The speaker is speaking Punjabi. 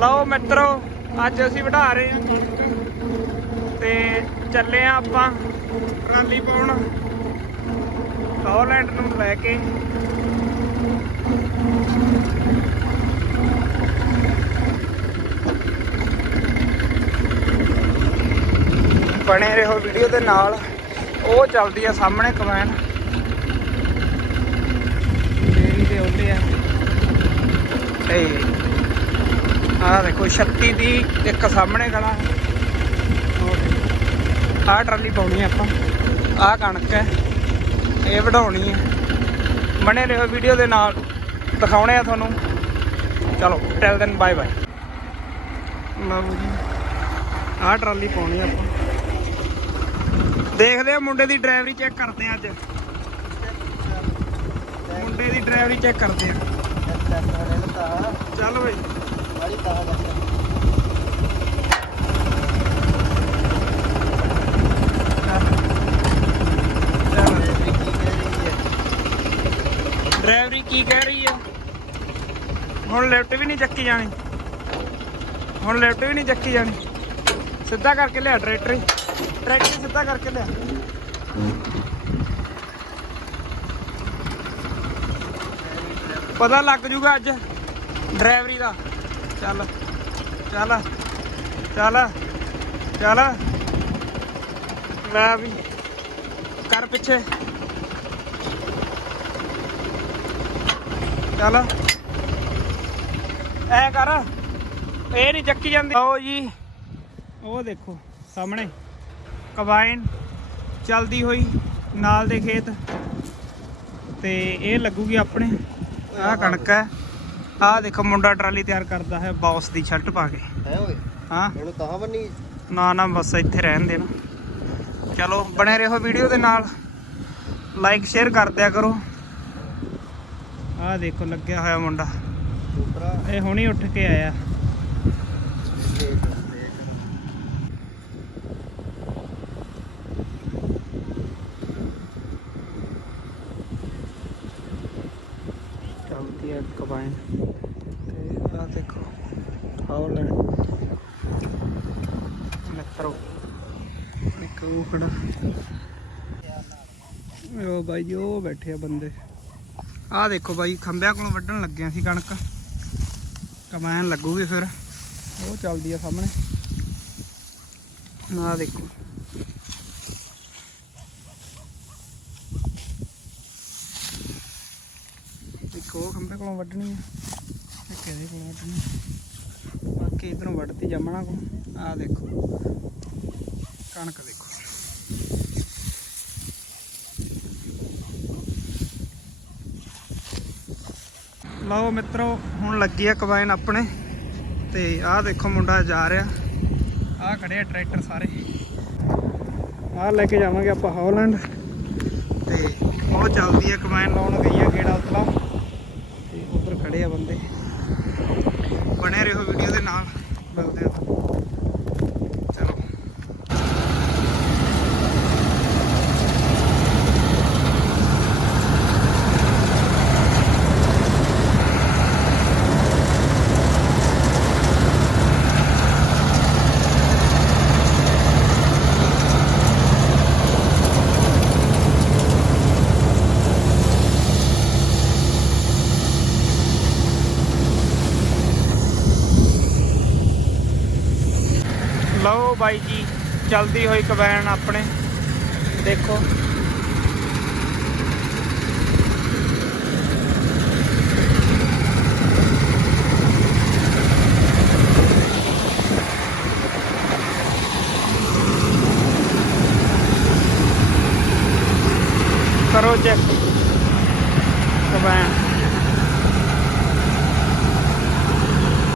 ਲਓ ਮਿੱਤਰੋ, ਅੱਜ ਅਸੀਂ ਵਢਾ ਰਹੇ ਹਾਂ। ਕਣਕ ਤੇ ਚੱਲੇ ਆ ਆਪਾਂ ਟਰਾਲੀ ਪਾਉਣ। ਹੌਲੈਂਡ ਨੂੰ ਲੈ ਕੇ। ਬਣੇ ਰਹੋ ਵੀਡੀਓ ਦੇ ਨਾਲ। ਉਹ ਚੱਲਦੀ ਆ ਸਾਹਮਣੇ ਕਮੈਨ। ਤੇਰੀ ਦੇ ਉੱਤੇ ਆ। ਤੇ ਆਹ ਦੇਖੋ 36 ਦੀ ਇੱਕ ਸਾਹਮਣੇ ਖੜਾ ਆਹ ਟਰਾਲੀ ਪਾਉਣੀ ਆਪਾਂ। ਆਹ ਕਣਕ ਹੈ। ਇਹ ਵਢਾਉਣੀ ਹੈ। ਬਣੇ ਰਹੋ ਵੀਡੀਓ ਦੇ ਨਾਲ। ਦਿਖਾਉਣੇ ਆ ਤੁਹਾਨੂੰ। ਚਲੋ ਟੈਲ ਦੈਨ ਬਾਏ ਬਾਏ ਲਓ ਜੀ। ਆਹ ਟਰਾਲੀ ਪਾਉਣੀ ਆਪਾਂ। ਦੇਖਦੇ ਆ ਮੁੰਡੇ ਦੀ ਡਰਾਈਵਰੀ ਚੈੱਕ ਕਰਦੇ ਆ ਅੱਜ। ਮੁੰਡੇ ਦੀ ਡਰਾਈਵਰੀ ਚੈੱਕ ਕਰਦੇ ਆ। ਚੱਲ ਬਈ। ਡਰਾਈਵਰੀ ਕੀ ਕਹਿ ਰਹੀ ਆ ਹੁਣ ਲੈਫਟ ਵੀ ਨਹੀਂ ਚੱਕੀ ਜਾਣੀ। ਹੁਣ ਲਿਫਟ ਵੀ ਨਹੀਂ ਚੱਕੀ ਜਾਣੀ। ਸਿੱਧਾ ਕਰਕੇ ਲਿਆ ਟਰੈਕਟਰ ਟਰੈਕਟਰ ਸਿੱਧਾ ਕਰਕੇ ਲਿਆ। ਪਤਾ ਲੱਗ ਜੂਗਾ ਅੱਜ ਡਰਾਈਵਰੀ ਦਾ। ਚੱਲ ਚੱਲ ਚੱਲ ਚੱਲ। ਮੈਂ ਵੀ ਕਰ ਪਿੱਛੇ। ਚੱਲ। ਐ ਕਰ, ਇਹ ਨਹੀਂ ਚੱਕੀ ਜਾਂਦੀ। ਆਓ ਜੀ, ਉਹ ਦੇਖੋ, ਸਾਹਮਣੇ। ਕਬਾਇਨ ਚਲਦੀ ਹੋਈ ਨਾਲ ਦੇ ਖੇਤ। ਤੇ ਇਹ ਲੱਗੂਗੀ ਆਪਣੇ। ਆਹ ਕਣਕ ਹੈ। ਆਹ ਦੇਖੋ ਮੁੰਡਾ ਟਰਾਲੀ ਤਿਆਰ ਕਰਦਾ ਹੈ ਬੌਸ ਦੀ ਸ਼ਰਟ ਪਾ ਕੇ। ਹੈ ਓਏ? ਹਾਂ। ਇਹਨੂੰ ਤਾਂ ਬੰਨੀ ਨਾ ਨਾ ਬਸ ਇੱਥੇ ਰਹਿਣ ਦੇਣਾ। ਚਲੋ ਬਣੇ ਰਹੋ ਵੀਡੀਓ ਦੇ ਨਾਲ। ਲਾਈਕ ਸ਼ੇਅਰ ਕਰ ਦਿਆ ਕਰੋ। ਆਹ ਦੇਖੋ ਲੱਗਿਆ ਹੋਇਆ ਮੁੰਡਾ। ਇਹ ਹੁਣੀ ਉੱਠ ਕੇ ਆਇਆ। ਚਲਦੀ ਹੈ ਤੇ ਆਹ ਦੇਖੋ ਹੌਲੈਂਡ ਮਿੱਤਰੋ ਇੱਕ ਉਹ ਖੜਾ। ਉਹ ਬਾਈ ਜੀ, ਉਹ ਬੈਠੇ ਆ ਬੰਦੇ। ਆਹ ਦੇਖੋ ਬਾਈ, ਖੰਭਿਆਂ ਕੋਲੋਂ ਵੱਢਣ ਲੱਗਿਆ ਸੀ ਕਣਕ। ਕਮਾਇਨ ਲੱਗੂਗੀ ਫਿਰ। ਉਹ ਚੱਲਦੀ ਆ ਸਾਹਮਣੇ। ਆਹ ਦੇਖੋ। ਇੱਕ ਉਹ ਖੰਭੇ ਕੋਲੋਂ ਵੱਢਣੀ ਆ। ਇੱਕ ਇਹਦੇ ਕੋਲੋਂ ਵੱਢਣੀ ਬਾਕੀ ਇਧਰੋਂ ਵੱਢਤੀ ਜੰਮਣਾ ਕੋਲ। ਆਹ ਦੇਖੋ। ਕਣਕ ਦੇਖੋ। ਲਓ ਮਿੱਤਰੋ, ਹੁਣ ਲੱਗੀ ਆ ਕਬਾਇਨ ਆਪਣੇ। ਤੇ ਆਹ ਦੇਖੋ ਮੁੰਡਾ ਜਾ ਰਿਹਾ। ਆਹ ਖੜੇ ਆ ਟਰੈਕਟਰ ਸਾਰੇ। ਆਹ ਲੈ ਕੇ ਜਾਵਾਂਗੇ ਆਪਾਂ ਹੌਲੈਂਡ। ਤੇ ਉਹ ਚੱਲਦੀ ਆ ਕਬਾਇਨ ਲਾਉਣ ਗਈ ਆ ਗੇੜਾ ਉਤਲਾ। ਖੜੇ ਆ ਬੰਦੇ। ਬਣੇ ਰਹੋ ਵੀਡੀਓ ਦੇ ਨਾਲ। ਮਿਲਦੇ ਆ ਲਓ ਬਾਈ ਜੀ ਚਲਦੀ ਹੋਈ ਕਬੈਨ ਆਪਣੇ। ਦੇਖੋ। ਕਰੋ ਚੈੱਕ ਕਬੈਨ